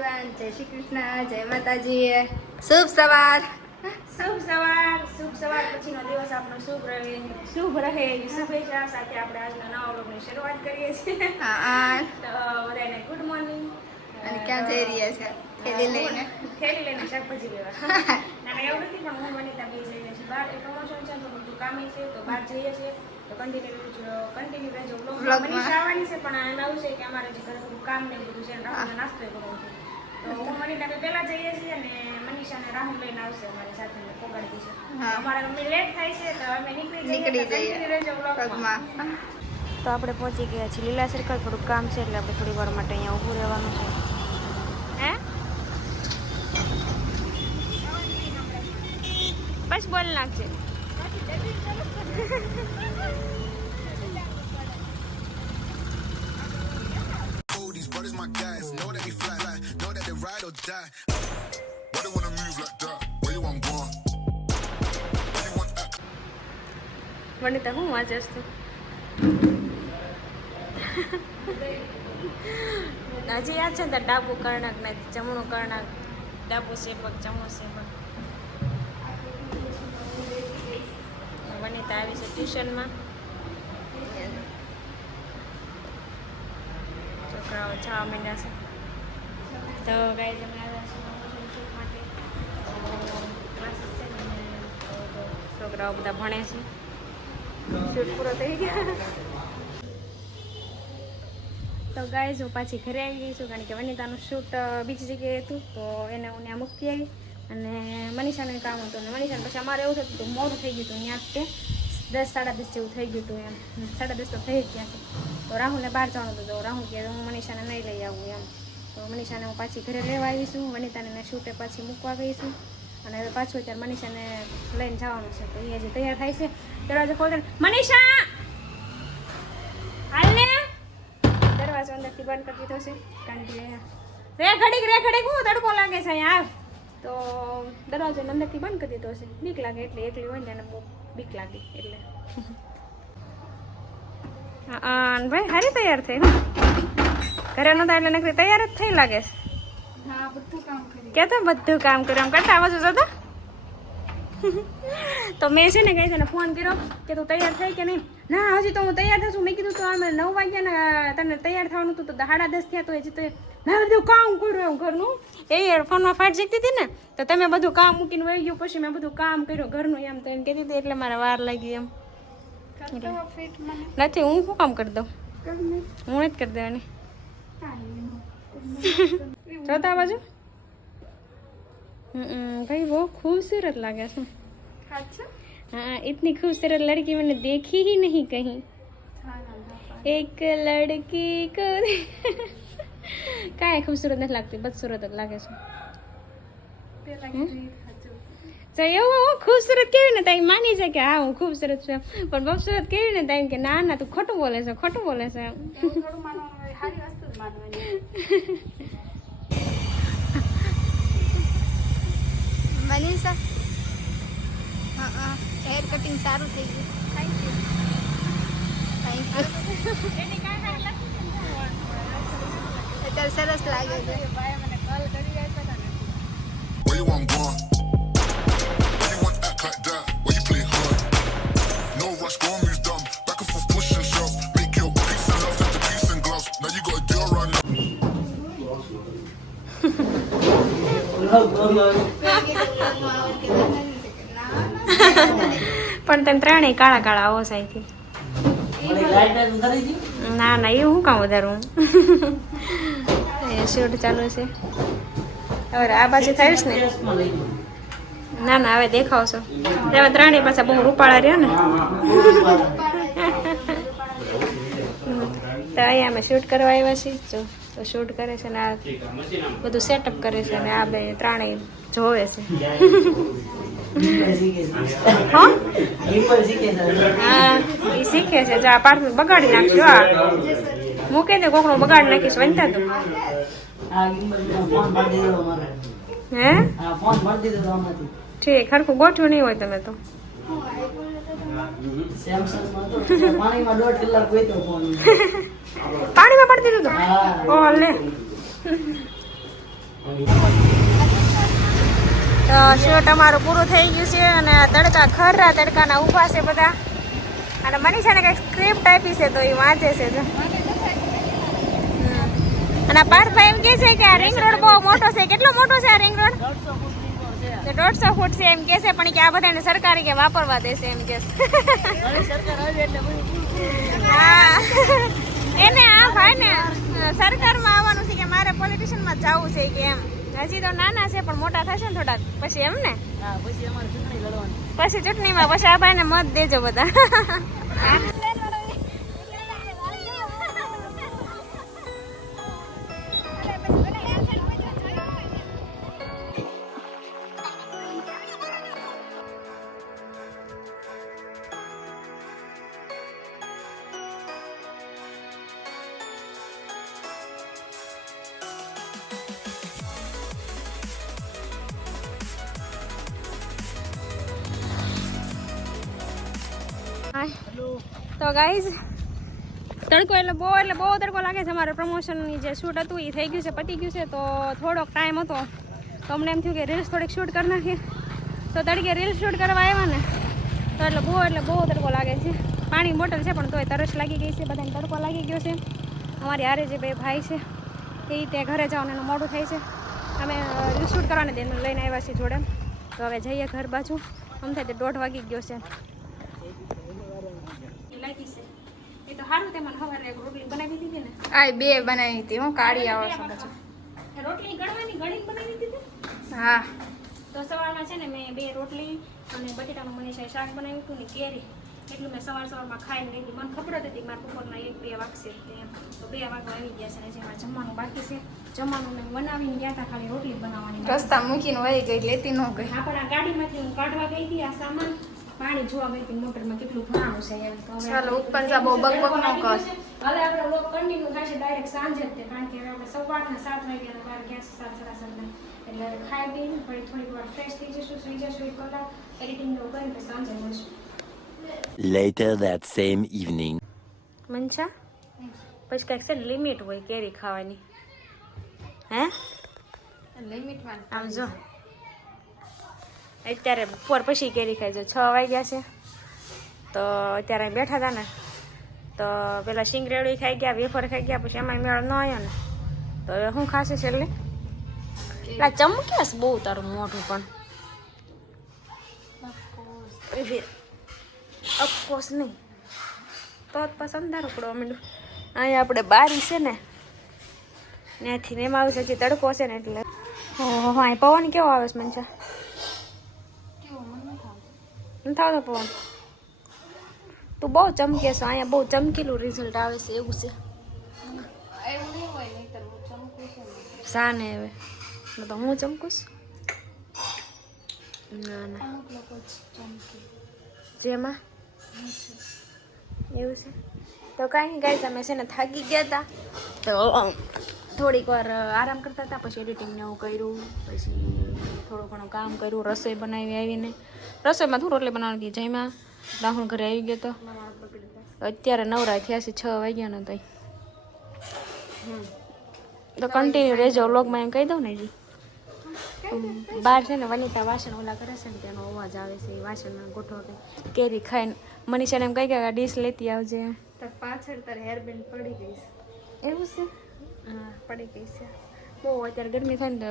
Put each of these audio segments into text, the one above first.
Everyone જય શ્રી કૃષ્ણ જય માતાજી. શુભ સવાર. શુભ સવાર શુભ સવાર પછીનો દિવસ આપણો શુભ રહે શુભ રહે શુભેચ્છા સાથે આપણે આજના નવા વ્લોગની શરૂઆત કરીએ છીએ. હા. તો બધાને ગુડ મોર્નિંગ અને ક્યાં જઈ રહ્યા છે? થેલી લઈને? થેલી લઈને શાકભાજી લેવા. ના એવું નથી પણ હું વનિતા બે જઈએ છીએ બહાર પ્રમોશન છે તો બધું કામે છે તો બહાર જઈએ છીએ. તો કન્ટિન્યુ કન્ટિન્યુ રહેજો બ્લોગ વ્લોગમાં આવવાની છે પણ એમાં એવું છે કે અમારે જે ઘરે કામ ને બધું છે નાસ્તો કરવો છે. તો હું વનિતા પહેલા જઈએ છીએ અને મનીષા ને રાહુલ લઈને આવશે અમારી સાથે ને પોગાડી હા. અમારે મમ્મી લેટ થાય છે તો અમે નીકળી જઈએ નીકળી તો જઈએ રહેજો તો આપણે પહોંચી ગયા છીએ લીલા સર્કલ થોડુંક કામ છે એટલે આપણે થોડી વાર માટે અહીંયા ઊભું રહેવાનું છે. હે? બસ બોલ નાખજે. Or die. Why they wanna move like that? Where you want going? Where you want that? Vanita હું વાંચેસ તું હજી યાદ છે ને ડાબુ કર્ણક ને જમણું કર્ણક ડાબુ સેપક જમણું સેપક વનિતા આવી છે ટ્યુશનમાં છોકરાઓ જવા માંડ્યા છે તો ગાઈઝ અમે આવ્યા છીએ માટે. ક્લાસીસ છે ને છોકરાઓ બધા ભણે છે. શૂટ પૂરો થઈ ગયો. તો ગાઈઝ હું પાછી ઘરે આવી ગઈ છું, કારણ કે વનિતાનું શૂટ બીજી જગ્યાએ હતું, તો એને હું ત્યાં મૂકી આવી. અને મનીષાનું કામ હતું. અને મનીષાને પછી અમારે એવું થતું હતું, મોડું થઈ ગયું હતું ત્યાં તે. દસ, સાડા દસ જેવું થઈ ગયું હતું એમ. સાડા દસ તો થઈ જ ગયા છે. તો રાહુલને બહાર જવાનું હતું, તો રાહુલ કહે હું મનીષાને નહીં લઈ આવું એમ. તો મનીષાને હું પાછી ઘરે લેવા આવીશું વનિતાને શૂટે પાછી મૂકવા ગઈશું અને હવે પાછું અત્યારે મનીષાને લઈને જવાનું છે. તો એ હજી તૈયાર થાય છે, દરવાજો ખોલ મનીષા! હાલ ને! દરવાજો અંદરથી બંધ કરી દીધો છે. કારણ કે રે ઘડીક રે ઘડીક, હું તડકો લાગે છે અહીંયા આવ તો દરવાજો અંદરથી બંધ કરી દીધો છે. બીક લાગે એટલે એકલી હોય ને એને બહુ બીક લાગે એટલે. હા ભાઈ હારી તૈયાર થઈ. ઘરે નતા એટલે નકરી તૈયાર જ થઈ લાગે. કેતો બધું કામ કે તો બધું કામ કર્યું. આમ કરતા આવાજ હતો તો મેં છે ને કહી તને ફોન કર્યો કે તું તૈયાર થઈ કે નહીં? ના હજી તો હું તૈયાર થશું. મેં કીધું તો અમે નવ વાગ્યા ને તને તૈયાર થવાનું હતું તો સાડા દસ થયા તો હજી તો મેં બધું કામ કર્યું એમ ઘરનું. એ ફોનમાં ફાટ શીખતી હતી ને તો તમે બધું કામ મૂકીને વહી ગયું. પછી મેં બધું કામ કર્યું ઘરનું એમ તો એમ કહેતી હતી એટલે મારે વાર લાગી એમ. નથી હું શું કામ કરી દઉં? હું જ કરી દેવાની. જોતા આ બાજુ हम्म, भाई वो खूबसूरत लगा है અચ્છા हाँ इतनी खूबसूरत लड़की मैंने देखी ही नहीं कहीं एक लड़की को કાંઈ ખૂબસૂરત નથી લાગતી બદસૂરત જ લાગે છે પેલા હમ? કીધું એ સાચું. તો એવું હું ખૂબસૂરત કેવી ને તાઈ માની છે કે હા હું ખૂબસૂરત છું પણ બદસૂરત કેવી ને તાઈ કે ના ના તું ખોટું બોલે છે ખોટું બોલે છે એવું મનીષા હા હા હેર કટિંગ સારું થઈ ગયું થેન્ક યુ થેન્ક યુ અત્યારે સરસ લાગે છે ભાઈ મને કોલ કરી રહ્યા હતા Where you want going? Where you want act like that? Where you play hard? No rush, go and પણ તમે ત્રણેય કાળા કાળા આવો સાઈથી ના ના એ હું કામ વધારું? એ શૂટ ચાલુ છે. હવે આ બાજુ થઈશ ને? ના ના હવે દેખાવશો. હવે ત્રણેય પાછા બહુ રૂપાળા રહ્યો ને? તો અહીંયા અમે શૂટ કરવા આવ્યા છીએ. જો. તો શૂટ કરે છે ને આ બધું સેટઅપ કરે છે ને આ બે ત્રણેય જોવે છે. હા? હા એ શીખે છે. જો આ પાર્સલ બગાડી નાખજો આ મૂકે દે કોકનું બગાડી નાખીશ વંચા તું. હે? ઠીક હરખું ગોઠવું નહીં હોય તમે તો. પાણીમાં પડી દીધું તો? ઓ લે તો શૂટ અમારું પૂરું થઈ ગયું છે અને તડકા ખરા તડકાના ઊભા છે બધા. અને મનીષાને કંઈક સ્ક્રિપ્ટ આપી છે તો એ વાંચે છે જો અને પાર્થભાઈ એમ કે છે કે આ રિંગ રોડ બહુ મોટો છે. કેટલો મોટો છે આ રિંગ રોડ તો દોઢસો ફૂટ છે એમ કે છે પણ કે આ બધાને સરકારી કે વાપરવા દેશે એમ કે છે. હા. એને આ ભાઈ ને સરકારમાં આવવાનું છે કે મારે પોલિટિશિયનમાં જવું છે કે એમ. હજી તો નાના છે પણ મોટા થશે ને થોડાક. પછી એમ ને પછી ચૂંટણીમાં પછી આ ભાઈને મત દેજો બધા. તો ગાઈઝ તડકો એટલે બહુ એટલે બહુ તડકો લાગે છે અમારે પ્રમોશનની જે શૂટ હતું એ થઈ ગયું છે, પતી ગયું છે, તો થોડોક ટાઈમ હતો. તો અમને એમ થયું કે રીલ્સ થોડીક શૂટ કરી નાખીએ. તો તડકે રીલ્સ શૂટ કરવા આવ્યા ને, તો એટલે બહુ એટલે બહુ તડકો લાગે છે. પાણી બોટલ છે, પણ તોય તરસ લાગી ગઈ છે, બધાને તડકો લાગી ગયો છે. અમારી હારે જે બે ભાઈ છે, એ ત્યાં ઘરે જવાનું, એનું મોડું થાય છે. અમે રીલ્સ શૂટ કરવાને લઈને આવ્યા છીએ જોડે. તો હવે જઈએ ઘર બાજુ. અમથાય થાય દોઢ વાગી ગયો છે લાગી છે એ તો સારું તે મને સવારે એક રોટલી બનાવી દીધી ને. આ બે બનાવી હતી હું કાઢી આવો છું. પછી રોટલી ગળવાની ગળી બનાવી દીધી. હા. તો સવારમાં છે ને મેં બે રોટલી અને બટેટાનું મને છે શાક બનાવ્યું હતું ને કેરી. એટલું મેં સવાર સવારમાં ખાઈને લીધી. મને ખબર જ હતી મારા બપોરના એક બે વાગશે એમ. તો બે વાગવા આવી ગયા છે ને જેમાં જમવાનું બાકી છે. જમવાનું મેં બનાવીને ગયા હતા ખાલી રોટલી બનાવવાની રસ્તા મૂકીને વહી ગઈ લેતી ન ગઈ. આપણા આ ગાડીમાંથી હું કાઢવા ગઈ હતી આ સામાન. પાણી જોવા ગઈ હતી મોટરમાં કેટલું ભરાણું છે એમ. તો હવે ચાલો ઉપર જા બહુ બકબક ન કર. હવે આપણે લોક કન્ટિન્યુ થશે ડાયરેક્ટ સાંજે જ તે કારણ કે હવે આપણે સવારના સાત વાગ્યા બાર ગયા છે સાત સાડા સાતના. એટલે ખાઈ પીને પછી થોડીક વાર ફ્રેશ થઈ જશું સુઈ જશું એક કલાક. એડિટિંગ નો કરીને પછી સાંજે મળશું. Later that same evening. મનસા પછી કાંઈક છે લિમિટ હોય કેરી ખાવાની. હે? લિમિટમાં આમ જો. અત્યારે બપોર પછી કેરી ખાઈ જો છ વાગ્યા છે. તો અત્યારે બેઠા હતા ને. તો પેલા શિંગરેડી ખાઈ ગયા વેફર ખાઈ ગયા પછી એમાં મેળ ન આવ્યો ને. તો હવે શું ખાશે છેલ્લે? પેલા ચમક્યાસ બહુ તારું મોઢું પણ. અફકોર્સ નહીં. તો જ પાછું અંધારું પડવા માંડ્યું. અહીંયા આપણે બારી છે ને ત્યાંથી ને એમાં આવે છે હજી તડકો છે ને એટલે. ઓહો હા પવન કેવો આવે છે મંચા નથી આવતો પવન તું બહુ ચમકે છો અહીંયા બહુ ચમકેલું રિઝલ્ટ આવે છે, એવું છે. શાને હવે? તો હું ચમકું? ના ના. જેમાં? એવું છે? તો કાંઈ નહીં અમે છે ને થાકી ગયા હતા તો થોડીક વાર આરામ કરતા હતા પછી એડિટિંગ ને એવું કર્યું. પછી થોડું ઘણું કામ કર્યું રસોઈ બનાવી આવીને. રસોઈમાં થોડું રોટલી બનાવી હતી? જેમાં રાહુલ ઘરે આવી ગયો તો? અત્યારે નવરા થયા છે છ વાગ્યા ને તો તો કન્ટિન્યુ રહેજો વ્લોગમાં એમ કહી દઉં ને જી બહાર છે ને વનિતા વાસણ ઓલા કરે છે ને તેનો અવાજ આવે છે એ વાસણ ગોઠવો કેરી ખાઈને. મનીષાને એમ કહી કે ડીશ લેતી આવજે. પાછળ તારે હેરબેન્ડ પડી ગઈ છે. એવું છે? હા પડી ગઈ છે. બહુ અત્યારે ગરમી થાય ને તો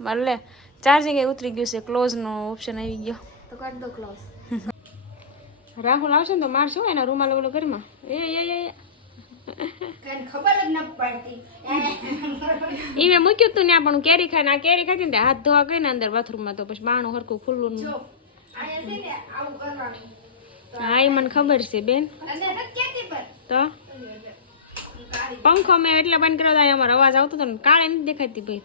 મારે લે ચાર્જિંગ ઉતરી ગયું છે ક્લોઝનો ઓપ્શન આવી ગયો. તો કરી દો ક્લોઝ રાહુલ આવશે ને તો મારશું એના રૂમાલ ઓલો ઘરમાં. એ એ એ ખબર જ ન પડતી. ઈ મૂક્યું તું ને પણ કેરી ખાઈને આ કેરી ખાતી ને હાથ ધોવા ગઈ ને અંદર બાથરૂમમાં તો પછી બાણું હરખું ખુલ્લું હા એ મને ખબર છે બેન. તો? પંખો મેં એટલે બંધ કર્યો તો અમારો અવાજ આવતો હતો ને કાળે નથી દેખાતી ભાઈ.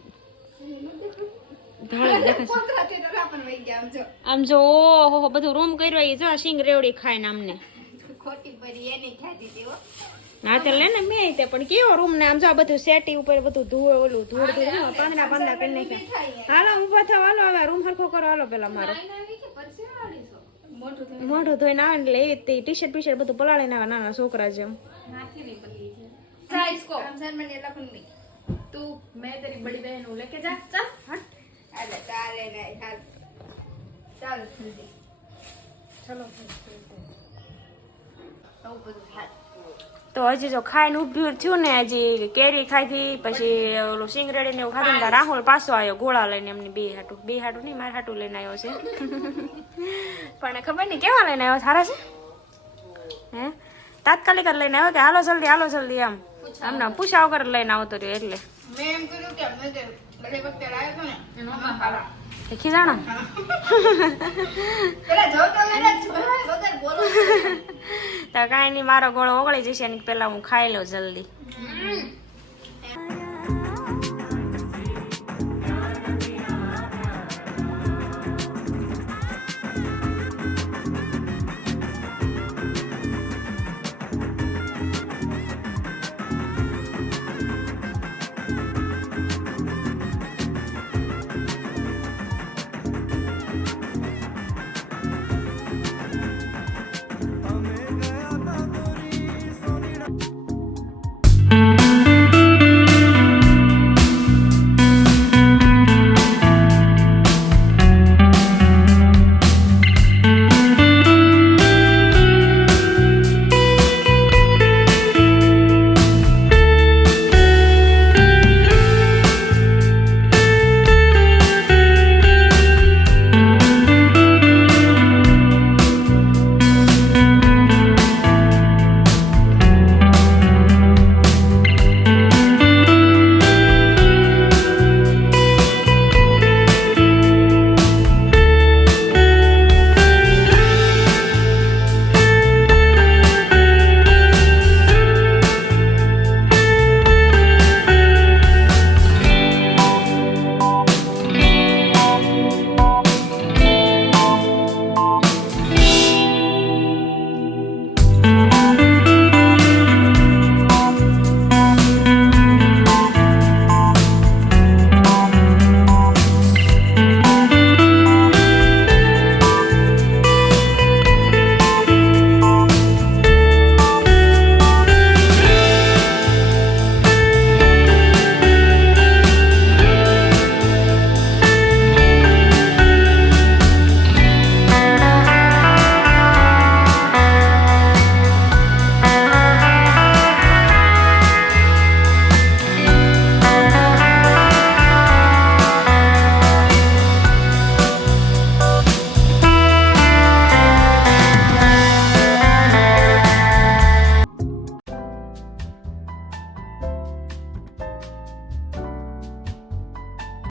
આમ જો ઓહો બધું રૂમ કર્યો એ જો સિંગ રેવડી અમને એની ખાધી હતી હો તો લે ને મેં તે પણ કેવો રૂમ ને આમ જો આ બધું સેટી ઉપર બધું ધૂળ ઓલું ધૂળ ધૂળ ને પાંદડા પાંદડા કરી નાખ્યા. હાલો ઊભા થાવ હાલો હવે રૂમ હરખો કરો હાલો પેલા મારો. મોઢું ધોઈને આવે ને એટલે એવી ટી શર્ટ બી શર્ટ બધું પલાળીને આવે નાના છોકરા જેમ. સાઈઝ કો આમ સર મને લખું નહીં तू मैं तेरी बड़ी बहन हूँ लेके जा चल हट એટલે ચાલે ને ચાલ ચાલ જલ્દી चलो આવું બધું થાય તો હજી જો ખાઈને ઊભું થયું ને હજી કેરી ખાધી પછી ઓલું સિંગરેડી ને એવું ખાધું ને તો રાહુલ પાછો આવ્યો ગોળા લઈને એમની બે હાટું બે હાટું નહીં મારા હાટું લઈને આવ્યો છે પણ ખબર નહીં કેવા લઈને આવ્યો સારા છે હે તાત્કાલિક જ લઈને આવ્યો કે હાલો જલ્દી હાલો જલ્દી આમ આમને પૂછા વગર લઈને આવતો રહ્યો એટલે. મેં એમ કીધું કે મેં કે બધી વખતે લાવ્યો હતો ને એમાં ખાવા. ખીજાણો. પેલા જોતો મેં જોયા વગર બોલો. તો કાંઈ નહીં મારો ગોળો ઓગળી જશે ને પેલા હું ખાઈ લઉં જલ્દી.